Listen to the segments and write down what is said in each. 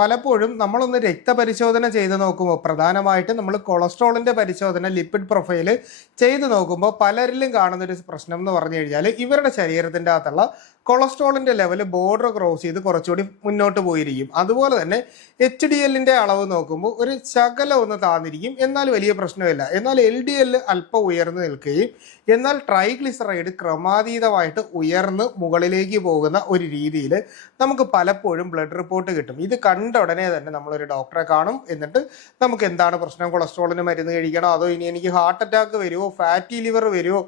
പലപ്പോഴും നമ്മളൊന്ന് രക്തപരിശോധന ചെയ്ത് നോക്കുമ്പോൾ പ്രധാനമായിട്ടും നമ്മൾ കൊളസ്ട്രോളിൻ്റെ പരിശോധന ലിപ്പിഡ് പ്രൊഫൈല് ചെയ്ത് നോക്കുമ്പോൾ പലരിലും കാണുന്നൊരു പ്രശ്നം എന്ന് പറഞ്ഞു കഴിഞ്ഞാൽ ഇവരുടെ ശരീരത്തിൻ്റെ അകത്തുള്ള കൊളസ്ട്രോളിൻ്റെ ലെവൽ ബോർഡർ ക്രോസ് ചെയ്ത് കുറച്ചുകൂടി മുന്നോട്ട് പോയിരിക്കും. അതുപോലെ തന്നെ HDLൻ്റെ അളവ് നോക്കുമ്പോൾ ഒരു ശകലം ഒന്ന് താന്നിരിക്കും, എന്നാൽ വലിയ പ്രശ്നമില്ല. എന്നാൽ LDL അല്പം ഉയർന്നു നിൽക്കുകയും എന്നാൽ ട്രൈഗ്ലിസറൈഡ് ക്രമാതീതമായിട്ട് ഉയർന്ന് മുകളിലേക്ക് പോകുന്ന ഒരു രീതിയിൽ നമുക്ക് പലപ്പോഴും ബ്ലഡ് റിപ്പോർട്ട് കിട്ടും. ഇത് കണ്ട ഉടനെ തന്നെ നമ്മളൊരു ഡോക്ടറെ കാണും. എന്നിട്ട് നമുക്ക് എന്താണ് പ്രശ്നം, കൊളസ്ട്രോളിന് മരുന്ന് കഴിക്കണോ, അതോ ഇനി എനിക്ക് ഹാർട്ട് അറ്റാക്ക് വരുമോ, ഫാറ്റി ലിവർ വരുമോ,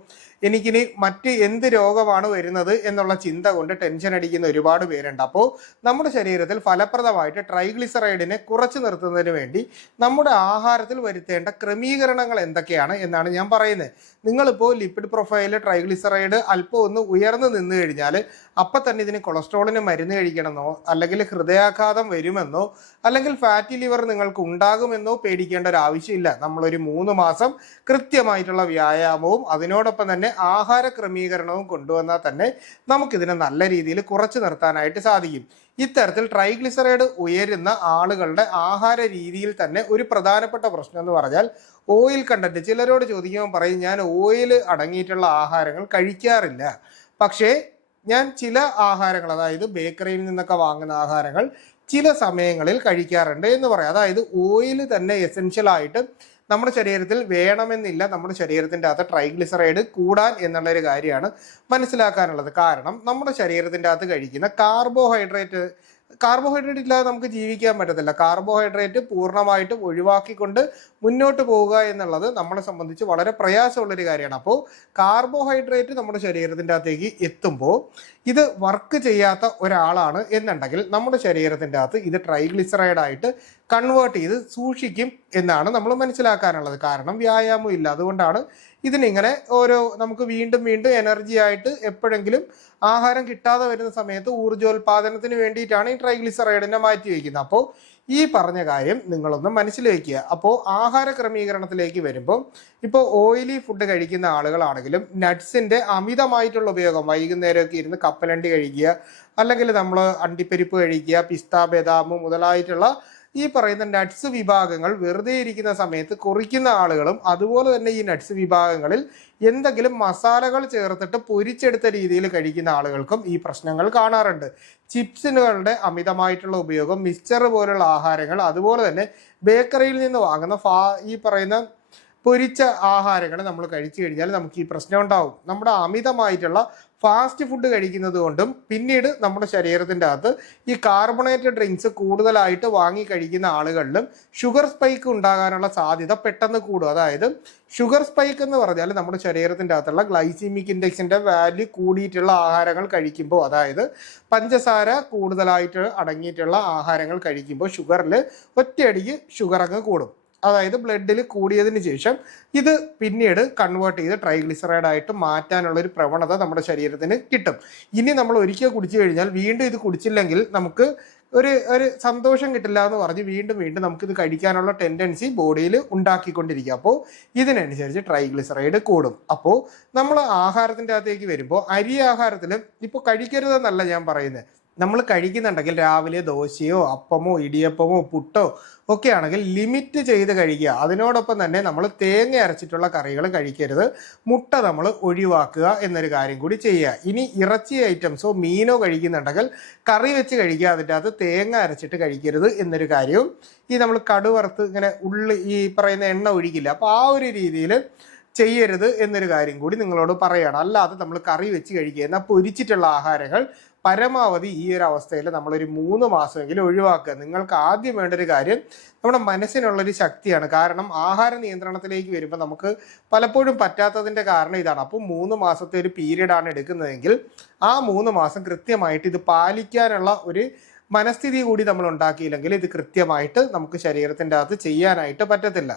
എനിക്കിനി മറ്റ് എന്ത് രോഗമാണ് വരുന്നത് എന്നുള്ള ചിന്ത കൊണ്ട് ടെൻഷൻ അടിക്കുന്ന ഒരുപാട് പേരുണ്ട്. അപ്പോൾ നമ്മുടെ ശരീരത്തിൽ ഫലപ്രദമായിട്ട് ട്രൈഗ്ലിസറൈഡിനെ കുറച്ച് നിർത്തുന്നതിന് വേണ്ടി നമ്മുടെ ആഹാരത്തിൽ വരുത്തേണ്ട ക്രമീകരണങ്ങൾ എന്തൊക്കെയാണ് എന്നാണ് ഞാൻ പറയുന്നത്. നിങ്ങളിപ്പോൾ ലിപ്പിഡ് പ്രൊഫൈല് ട്രൈഗ്ലിസറൈഡ് അല്പം ഒന്ന് ഉയർന്നു നിന്ന് കഴിഞ്ഞാൽ അപ്പം തന്നെ ഇതിന് കൊളസ്ട്രോളിന് മരുന്ന് കഴിക്കണമെന്നോ അല്ലെങ്കിൽ ഹൃദയാഘാതം വരുമെന്നോ അല്ലെങ്കിൽ ഫാറ്റി ലിവർ നിങ്ങൾക്ക് ഉണ്ടാകുമെന്നോ പേടിക്കേണ്ട ഒരു ആവശ്യമില്ല. നമ്മളൊരു 3 മാസം കൃത്യമായിട്ടുള്ള വ്യായാമവും അതിനോടൊപ്പം തന്നെ ആഹാര ക്രമീകരണവും കൊണ്ടുവന്നാൽ തന്നെ നമുക്കിതിനെ നല്ല രീതിയിൽ കുറച്ച് നിർത്താനായിട്ട് സാധിക്കും. ഇത്തരത്തിൽ ട്രൈഗ്ലിസറൈഡ് ഉയരുന്ന ആളുകളുടെ ആഹാര രീതിയിൽ തന്നെ ഒരു പ്രധാനപ്പെട്ട പ്രശ്നം എന്ന് പറഞ്ഞാൽ ഓയിൽ കണ്ടന്റ്. ചിലരോട് ചോദിക്കുമ്പോൾ പറയും, ഞാൻ ഓയിൽ അടങ്ങിയിട്ടുള്ള ആഹാരങ്ങൾ കഴിക്കാറില്ല, പക്ഷേ ഞാൻ ചില ആഹാരങ്ങൾ, അതായത് ബേക്കറിയിൽ നിന്നൊക്കെ വാങ്ങുന്ന ആഹാരങ്ങൾ ചില സമയങ്ങളിൽ കഴിക്കാറുണ്ട് എന്ന് പറയാം. അതായത് ഓയിൽ തന്നെ എസെൻഷ്യൽ ആയിട്ട് നമ്മുടെ ശരീരത്തിൽ വേണമെന്നില്ല. നമ്മുടെ ശരീരത്തിൻ്റെ അകത്ത് ട്രൈഗ്ലിസറൈഡ് കൂടാൻ എന്നുള്ളൊരു കാര്യമാണ് മനസ്സിലാക്കാനുള്ളത്. കാരണം നമ്മുടെ ശരീരത്തിൻ്റെ അകത്ത് കഴിക്കുന്ന കാർബോഹൈഡ്രേറ്റ് ഇല്ലാതെ നമുക്ക് ജീവിക്കാൻ പറ്റത്തില്ല. കാർബോഹൈഡ്രേറ്റ് പൂർണ്ണമായിട്ടും ഒഴിവാക്കിക്കൊണ്ട് മുന്നോട്ട് പോവുക എന്നുള്ളത് നമ്മളെ സംബന്ധിച്ച് വളരെ പ്രയാസമുള്ളൊരു കാര്യമാണ്. അപ്പോൾ കാർബോഹൈഡ്രേറ്റ് നമ്മുടെ ശരീരത്തിൻ്റെ അകത്തേക്ക് എത്തുമ്പോൾ ഇത് വർക്ക് ചെയ്യാത്ത ഒരാളാണ് എന്നുണ്ടെങ്കിൽ നമ്മുടെ ശരീരത്തിൻ്റെ അകത്ത് ഇത് ട്രൈഗ്ലിസറൈഡായിട്ട് കൺവേർട്ട് ചെയ്ത് സൂക്ഷിക്കും എന്നാണ് നമ്മൾ മനസ്സിലാക്കാനുള്ളത്. കാരണം വ്യായാമം ഇല്ല. അതുകൊണ്ടാണ് ഇതിനിങ്ങനെ നമുക്ക് വീണ്ടും എനർജി ആയിട്ട് എപ്പോഴെങ്കിലും ആഹാരം കിട്ടാതെ വരുന്ന സമയത്ത് ഊർജ്ജോൽപാദനത്തിന് വേണ്ടിയിട്ടാണ് ഈ ട്രൈഗ്ലിസറൈഡിനെ മാറ്റി വയ്ക്കുന്നത്. അപ്പോൾ ഈ പറഞ്ഞ കാര്യം നിങ്ങളൊന്ന് മനസ്സിൽ വയ്ക്കുക. അപ്പോൾ ആഹാര ക്രമീകരണത്തിലേക്ക് വരുമ്പോൾ ഇപ്പോൾ ഓയിലി ഫുഡ് കഴിക്കുന്ന ആളുകളാണെങ്കിലും നട്ട്സിൻ്റെ അമിതമായിട്ടുള്ള ഉപയോഗം, വൈകുന്നേരമൊക്കെ ഇരുന്ന് കപ്പലണ്ടി കഴിക്കുക, അല്ലെങ്കിൽ നമ്മൾ അണ്ടിപ്പരിപ്പ് കഴിക്കുക, പിസ്ത, ബദാം മുതലായിട്ടുള്ള ഈ പറയുന്ന നട്ട്സ് വിഭാഗങ്ങൾ വെറുതെ ഇരിക്കുന്ന സമയത്ത് കുറിക്കുന്ന ആളുകളും അതുപോലെ തന്നെ ഈ നട്ട്സ് വിഭാഗങ്ങളിൽ എന്തെങ്കിലും മസാലകൾ ചേർത്തിട്ട് പൊരിച്ചെടുത്ത രീതിയിൽ കഴിക്കുന്ന ആളുകൾക്കും ഈ പ്രശ്നങ്ങൾ കാണാറുണ്ട്. ചിപ്സുകളുടെ അമിതമായിട്ടുള്ള ഉപയോഗം, മിക്സ്ചർ പോലുള്ള ആഹാരങ്ങൾ, അതുപോലെ തന്നെ ബേക്കറിയിൽ നിന്ന് വാങ്ങുന്ന ഈ പറയുന്ന പൊരിച്ച ആഹാരങ്ങൾ നമ്മൾ കഴിച്ചു കഴിഞ്ഞാൽ നമുക്ക് ഈ പ്രശ്നം ഉണ്ടാവും. നമ്മുടെ അമിതമായിട്ടുള്ള ഫാസ്റ്റ് ഫുഡ് കഴിക്കുന്നത് കൊണ്ടും പിന്നീട് നമ്മുടെ ശരീരത്തിൻ്റെ അകത്ത് ഈ കാർബണേറ്റഡ് ഡ്രിങ്ക്സ് കൂടുതലായിട്ട് വാങ്ങി കഴിക്കുന്ന ആളുകളിലും ഷുഗർ സ്പൈക്ക് ഉണ്ടാകാനുള്ള സാധ്യത പെട്ടെന്ന് കൂടും. അതായത് ഷുഗർ സ്പൈക്ക് എന്ന് പറഞ്ഞാൽ നമ്മുടെ ശരീരത്തിൻ്റെ അകത്തുള്ള ഗ്ലൈസീമിക് ഇൻഡെക്സിൻ്റെ വാല്യൂ കൂടിയിട്ടുള്ള ആഹാരങ്ങൾ കഴിക്കുമ്പോൾ, അതായത് പഞ്ചസാര കൂടുതലായിട്ട് അടങ്ങിയിട്ടുള്ള ആഹാരങ്ങൾ കഴിക്കുമ്പോൾ ഷുഗറിൽ ഒറ്റയടിക്ക് ഷുഗർ അങ്ങ് കൂടും. അതായത് ബ്ലഡിൽ കൂടിയതിന് ശേഷം ഇത് പിന്നീട് കൺവേർട്ട് ചെയ്ത് ട്രൈഗ്ലിസറൈഡ് ആയിട്ട് മാറ്റാനുള്ള ഒരു പ്രവണത നമ്മുടെ ശരീരത്തിന് കിട്ടും. ഇനി നമ്മൾ ഒരിക്കൽ കുടിച്ചു കഴിഞ്ഞാൽ വീണ്ടും ഇത് കുടിച്ചില്ലെങ്കിൽ നമുക്ക് ഒരു സന്തോഷം കിട്ടില്ല എന്ന് പറഞ്ഞ് വീണ്ടും നമുക്കിത് കഴിക്കാനുള്ള ടെൻഡൻസി ബോഡിയിൽ ഉണ്ടാക്കിക്കൊണ്ടിരിക്കുക. അപ്പോൾ ഇതിനനുസരിച്ച് ട്രൈഗ്ലിസറൈഡ് കൂടും. അപ്പോൾ നമ്മൾ ആഹാരത്തിൻ്റെ അകത്തേക്ക് വരുമ്പോൾ അരി ആഹാരത്തിൽ ഇപ്പോൾ കഴിക്കരുതെന്നല്ല ഞാൻ പറയുന്നത്. നമ്മൾ കഴിക്കുന്നുണ്ടെങ്കിൽ രാവിലെ ദോശയോ അപ്പമോ ഇടിയപ്പമോ പുട്ടോ ഒക്കെ ആണെങ്കിൽ ലിമിറ്റ് ചെയ്ത് കഴിക്കുക. അതിനോടൊപ്പം തന്നെ നമ്മൾ തേങ്ങ അരച്ചിട്ടുള്ള കറികൾ കഴിക്കരുത്. മുട്ട നമ്മൾ ഒഴിവാക്കുക എന്നൊരു കാര്യം കൂടി ചെയ്യുക. ഇനി ഇറച്ചി ഐറ്റംസോ മീനോ കഴിക്കുന്നുണ്ടെങ്കിൽ കറി വെച്ച് കഴിക്കുക, അതിൻ്റെ അകത്ത് തേങ്ങ അരച്ചിട്ട് കഴിക്കരുത് എന്നൊരു കാര്യവും, ഈ നമ്മൾ കടുവറുത്ത് ഇങ്ങനെ ഈ പറയുന്ന എണ്ണ ഒഴിക്കില്ല, അപ്പോൾ ആ ഒരു രീതിയിൽ ചെയ്യരുത് എന്നൊരു കാര്യം കൂടി നിങ്ങളോട് പറയുകയാണ്. അല്ലാതെ നമ്മൾ കറി വെച്ച് കഴിക്കുക, എന്നാൽ പൊരിച്ചിട്ടുള്ള ആഹാരങ്ങൾ പരമാവധി ഈ ഒരു അവസ്ഥയിൽ നമ്മളൊരു 3 മാസമെങ്കിലും ഒഴിവാക്കുക. നിങ്ങൾക്ക് ആദ്യം വേണ്ട ഒരു കാര്യം നമ്മുടെ മനസ്സിനുള്ളൊരു ശക്തിയാണ്. കാരണം ആഹാര നിയന്ത്രണത്തിലേക്ക് വരുമ്പോൾ നമുക്ക് പലപ്പോഴും പറ്റാത്തതിൻ്റെ കാരണം ഇതാണ്. അപ്പോൾ 3 മാസത്തെ ഒരു പീരീഡാണ് എടുക്കുന്നതെങ്കിൽ ആ 3 മാസം കൃത്യമായിട്ട് ഇത് പാലിക്കാനുള്ള ഒരു മനസ്ഥിതി കൂടി നമ്മൾ ഉണ്ടാക്കിയില്ലെങ്കിൽ ഇത് കൃത്യമായിട്ട് നമുക്ക് ശരീരത്തിൻ്റെ അകത്ത് ചെയ്യാനായിട്ട് പറ്റത്തില്ല.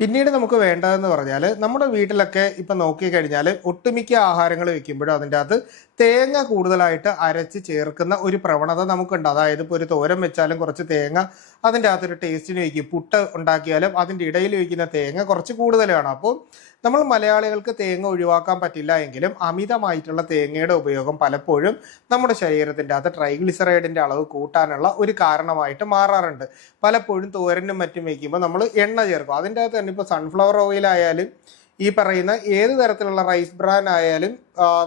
പിന്നീട് നമുക്ക് വേണ്ടതെന്ന് പറഞ്ഞാൽ നമ്മുടെ വീട്ടിലൊക്കെ ഇപ്പം നോക്കിക്കഴിഞ്ഞാൽ ഒട്ടുമിക്ക ആഹാരങ്ങൾ വെക്കുമ്പോഴും അതിൻ്റെ അകത്ത് തേങ്ങ കൂടുതലായിട്ട് അരച്ച് ചേർക്കുന്ന ഒരു പ്രവണത നമുക്കുണ്ട്. അതായത് ഇപ്പോൾ ഒരു തോരൻ വെച്ചാലും കുറച്ച് തേങ്ങ അതിൻ്റെ അകത്തൊരു ടേസ്റ്റിന് വയ്ക്കും. പുട്ട് ഉണ്ടാക്കിയാലും അതിൻ്റെ ഇടയിൽ വയ്ക്കുന്ന തേങ്ങ കുറച്ച് കൂടുതൽ വേണം. അപ്പോൾ നമ്മൾ മലയാളികൾക്ക് തേങ്ങ ഒഴിവാക്കാൻ പറ്റില്ല എങ്കിലും അമിതമായിട്ടുള്ള തേങ്ങയുടെ ഉപയോഗം പലപ്പോഴും നമ്മുടെ ശരീരത്തിൻ്റെ അകത്ത് ട്രൈഗ്ലിസറൈഡിൻ്റെ അളവ് കൂട്ടാനുള്ള ഒരു കാരണമായിട്ട് മാറാറുണ്ട്. പലപ്പോഴും തോരനും മറ്റും വയ്ക്കുമ്പോൾ നമ്മൾ എണ്ണ ചേർക്കും. അതിൻ്റെ അകത്ത് തന്നെ ഇപ്പോൾ സൺഫ്ലവർ ഓയിലായാലും ഈ പറയുന്ന ഏത് തരത്തിലുള്ള റൈസ് ബ്രാൻ ആയാലും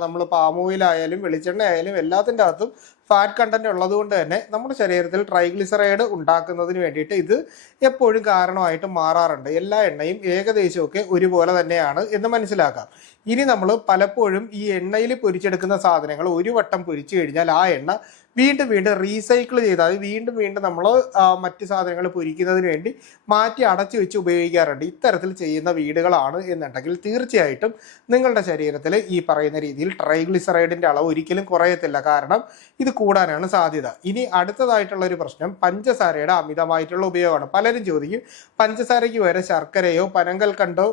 നമ്മൾ പാം ഓയിൽ ആയാലും വെളിച്ചെണ്ണ ആയാലും എല്ലാത്തിൻ്റെ അകത്തും ഫാറ്റ് കണ്ടന്റ് ഉള്ളത് കൊണ്ട് തന്നെ നമ്മുടെ ശരീരത്തിൽ ട്രൈഗ്ലിസറൈഡ് ഉണ്ടാക്കുന്നതിന് വേണ്ടിയിട്ട് ഇത് എപ്പോഴും കാരണമായിട്ട് മാറാറുണ്ട്. എല്ലാ എണ്ണയും ഏകദേശമൊക്കെ ഒരുപോലെ തന്നെയാണ് എന്ന് മനസ്സിലാക്കാം. ഇനി നമ്മൾ പലപ്പോഴും ഈ എണ്ണയിൽ പൊരിച്ചെടുക്കുന്ന സാധനങ്ങൾ ഒരു വട്ടം പൊരിച്ചു കഴിഞ്ഞാൽ ആ എണ്ണ വീണ്ടും വീണ്ടും റീസൈക്കിൾ ചെയ്താൽ വീണ്ടും വീണ്ടും നമ്മൾ മറ്റ് സാധനങ്ങൾ പൊരിക്കുന്നതിന് വേണ്ടി മാറ്റി അടച്ചു വെച്ച് ഉപയോഗിക്കാറുണ്ട്. ഇത്തരത്തിൽ ചെയ്യുന്ന വീടുകളാണ് എന്നുണ്ടെങ്കിൽ തീർച്ചയായിട്ടും നിങ്ങളുടെ ശരീരത്തിൽ ഈ പറയുന്ന രീതിയിൽ ട്രൈഗ്ലിസറൈഡിൻ്റെ അളവ് ഒരിക്കലും കുറയത്തില്ല. കാരണം ഇത് കൂടാനാണ് സാധ്യത. ഇനി അടുത്തതായിട്ടുള്ള ഒരു പ്രശ്നം പഞ്ചസാരയുടെ അമിതമായിട്ടുള്ള ഉപയോഗമാണ്. പലരും ചോദിക്കും പഞ്ചസാരയ്ക്ക് വരെ ശർക്കരയോ പനങ്കൽക്കണ്ടോ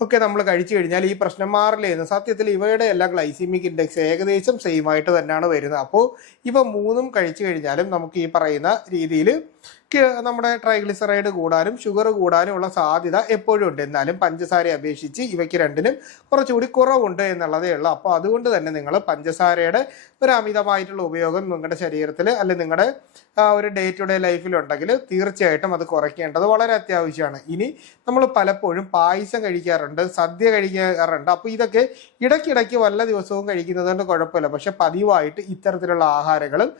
ഒക്കെ നമ്മൾ കഴിച്ചു കഴിഞ്ഞാൽ ഈ പ്രശ്നം മാറില്ലേ എന്ന്. സത്യത്തിൽ ഇവയുടെ എല്ലാം ഗ്ലൈസീമിക് ഇൻഡെക്സ് ഏകദേശം സെയിം ആയിട്ട് തന്നെയാണ് വരുന്നത്. അപ്പോൾ ഇവ മൂന്നും കഴിച്ചു കഴിഞ്ഞാലും നമുക്ക് ഈ പറയുന്ന രീതിയിൽ നമ്മുടെ ട്രൈഗ്ലിസറൈഡ് കൂടാനും ഷുഗർ കൂടാനും ഉള്ള സാധ്യത എപ്പോഴും ഉണ്ട്. എന്നാലും പഞ്ചസാരയെ അപേക്ഷിച്ച് ഇവയ്ക്ക് രണ്ടിനും കുറച്ചുകൂടി കുറവുണ്ട് എന്നുള്ളതേ ഉള്ളൂ. അപ്പോൾ അതുകൊണ്ട് തന്നെ നിങ്ങൾ പഞ്ചസാരയുടെ ഒരു അമിതമായിട്ടുള്ള ഉപയോഗം നിങ്ങളുടെ ശരീരത്തിൽ അല്ലെങ്കിൽ നിങ്ങളുടെ ഒരു ഡേ ടു ഡേ ലൈഫിലുണ്ടെങ്കിൽ തീർച്ചയായിട്ടും അത് കുറയ്ക്കേണ്ടത് വളരെ അത്യാവശ്യമാണ്. ഇനി നമ്മൾ പലപ്പോഴും പായസം കഴിക്കാറുണ്ട്, സദ്യ കഴിക്കാറുണ്ട്. അപ്പോൾ ഇതൊക്കെ ഇടയ്ക്കിടയ്ക്ക് വല്ല ദിവസവും കഴിക്കുന്നത് കൊണ്ട് കുഴപ്പമില്ല. പക്ഷെ പതിവായിട്ട് ഇത്തരത്തിലുള്ള ആഹാരങ്ങളും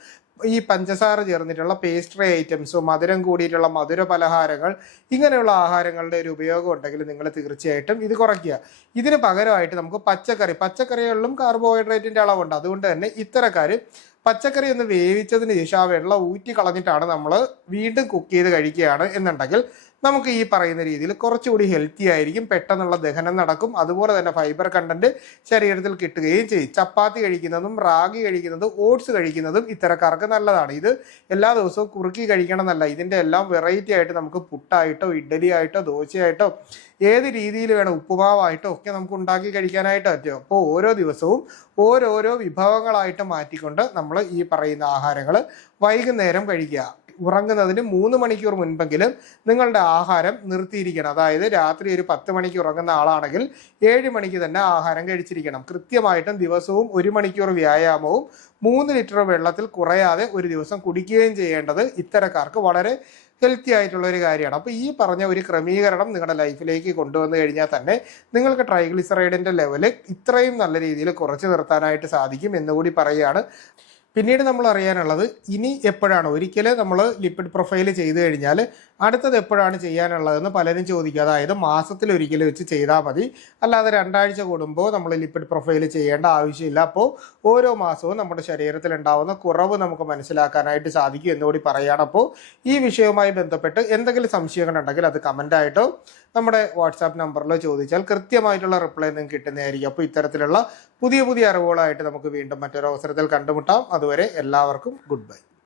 ഈ പഞ്ചസാര ചേർന്നിട്ടുള്ള പേസ്ട്രി ഐറ്റംസോ മധുരം കൂടിയിട്ടുള്ള മധുര പലഹാരങ്ങൾ ഇങ്ങനെയുള്ള ആഹാരങ്ങളുടെ ഒരു ഉപയോഗം ഉണ്ടെങ്കിൽ നിങ്ങൾ തീർച്ചയായിട്ടും ഇത് കുറയ്ക്കുക. ഇതിന് പകരമായിട്ട് നമുക്ക് പച്ചക്കറികളിലും കാർബോഹൈഡ്രേറ്റിൻ്റെ അളവുണ്ട്. അതുകൊണ്ട് തന്നെ ഇത്തരക്കാർ പച്ചക്കറി ഒന്ന് വേവിച്ചതിന് ശേഷം ആ വെള്ളം ഊറ്റി കളഞ്ഞിട്ടാണ് നമ്മൾ വീണ്ടും കുക്ക് ചെയ്ത് കഴിക്കുകയാണ് എന്നുണ്ടെങ്കിൽ നമുക്ക് ഈ പറയുന്ന രീതിയിൽ കുറച്ചുകൂടി ഹെൽത്തി ആയിരിക്കും, പെട്ടെന്നുള്ള ദഹനം നടക്കും, അതുപോലെ തന്നെ ഫൈബർ കണ്ടന്റ് ശരീരത്തിൽ കിട്ടുകയും ചെയ്യും. ചപ്പാത്തി കഴിക്കുന്നതും റാഗി കഴിക്കുന്നതും ഓട്സ് കഴിക്കുന്നതും ഇത്തരക്കാർക്ക് നല്ലതാണ്. ഇത് എല്ലാ ദിവസവും കുറുക്കി കഴിക്കണം എന്നല്ല, ഇതിൻ്റെ എല്ലാം വെറൈറ്റി ആയിട്ട് നമുക്ക് പുട്ടായിട്ടോ ഇഡ്ഡലി ആയിട്ടോ ദോശയായിട്ടോ ഏത് രീതിയിൽ വേണം ഉപ്പുമാവായിട്ടോ ഒക്കെ നമുക്ക് ഉണ്ടാക്കി കഴിക്കാനായിട്ട് പറ്റും. അപ്പോൾ ഓരോ ദിവസവും ഓരോരോ വിഭവങ്ങളായിട്ട് മാറ്റിക്കൊണ്ട് നമ്മൾ ഈ പറയുന്ന ആഹാരങ്ങൾ വൈകുന്നേരം കഴിക്കുക. ഉറങ്ങുന്നതിന് 3 മണിക്കൂർ മുൻപെങ്കിലും നിങ്ങളുടെ ആഹാരം നിർത്തിയിരിക്കണം. അതായത് രാത്രി ഒരു 10 മണിക്ക് ഉറങ്ങുന്ന ആളാണെങ്കിൽ 7 മണിക്ക് തന്നെ ആഹാരം കഴിച്ചിരിക്കണം. കൃത്യമായിട്ടും ദിവസവും 1 മണിക്കൂർ വ്യായാമവും 3 ലിറ്റർ വെള്ളത്തിൽ കുറയാതെ ഒരു ദിവസം കുടിക്കുകയും ചെയ്യേണ്ടത് ഇത്തരക്കാർക്ക് വളരെ ഹെൽത്തി ആയിട്ടുള്ള ഒരു കാര്യമാണ്. അപ്പോൾ ഈ പറഞ്ഞ ഒരു ക്രമീകരണം നിങ്ങളുടെ ലൈഫിലേക്ക് കൊണ്ടുവന്നു കഴിഞ്ഞാൽ തന്നെ നിങ്ങൾക്ക് ട്രൈഗ്ലിസറൈഡിൻ്റെ ലെവല് ഇത്രയും നല്ല രീതിയിൽ കുറച്ച് നിർത്താനായിട്ട് സാധിക്കും എന്നുകൂടി പറയുകയാണ്. പിന്നീട് നമ്മൾ അറിയാനുള്ളത് ഇനി എപ്പോഴാണ് ഒരിക്കലും നമ്മൾ ലിപ്പിഡ് പ്രൊഫൈൽ ചെയ്ത് കഴിഞ്ഞാൽ അടുത്തത് എപ്പോഴാണ് ചെയ്യാനുള്ളതെന്ന് പലരും ചോദിക്കുക. അതായത് മാസത്തിലൊരിക്കൽ വെച്ച് ചെയ്താൽ മതി, അല്ലാതെ 2 ആഴ്ച കൂടുമ്പോൾ നമ്മൾ ലിപ്പിഡ് പ്രൊഫൈൽ ചെയ്യേണ്ട ആവശ്യമില്ല. അപ്പോൾ ഓരോ മാസവും നമ്മുടെ ശരീരത്തിൽ ഉണ്ടാവുന്ന കുറവ് നമുക്ക് മനസ്സിലാക്കാനായിട്ട് സാധിക്കും എന്നുകൂടി പറയുകയാണ്. അപ്പോൾ ഈ വിഷയവുമായി ബന്ധപ്പെട്ട് എന്തെങ്കിലും സംശയങ്ങളുണ്ടെങ്കിൽ അത് കമൻ്റായിട്ടോ നമ്മുടെ വാട്സാപ്പ് നമ്പറിലോ ചോദിച്ചാൽ കൃത്യമായിട്ടുള്ള റിപ്ലൈ നിങ്ങൾക്ക് കിട്ടുന്നതായിരിക്കും. അപ്പോൾ ഇത്തരത്തിലുള്ള പുതിയ അറിവുകളായിട്ട് നമുക്ക് വീണ്ടും മറ്റൊരു അവസരത്തിൽ കണ്ടുമുട്ടാം. അതുവരെ എല്ലാവർക്കും ഗുഡ് ബൈ.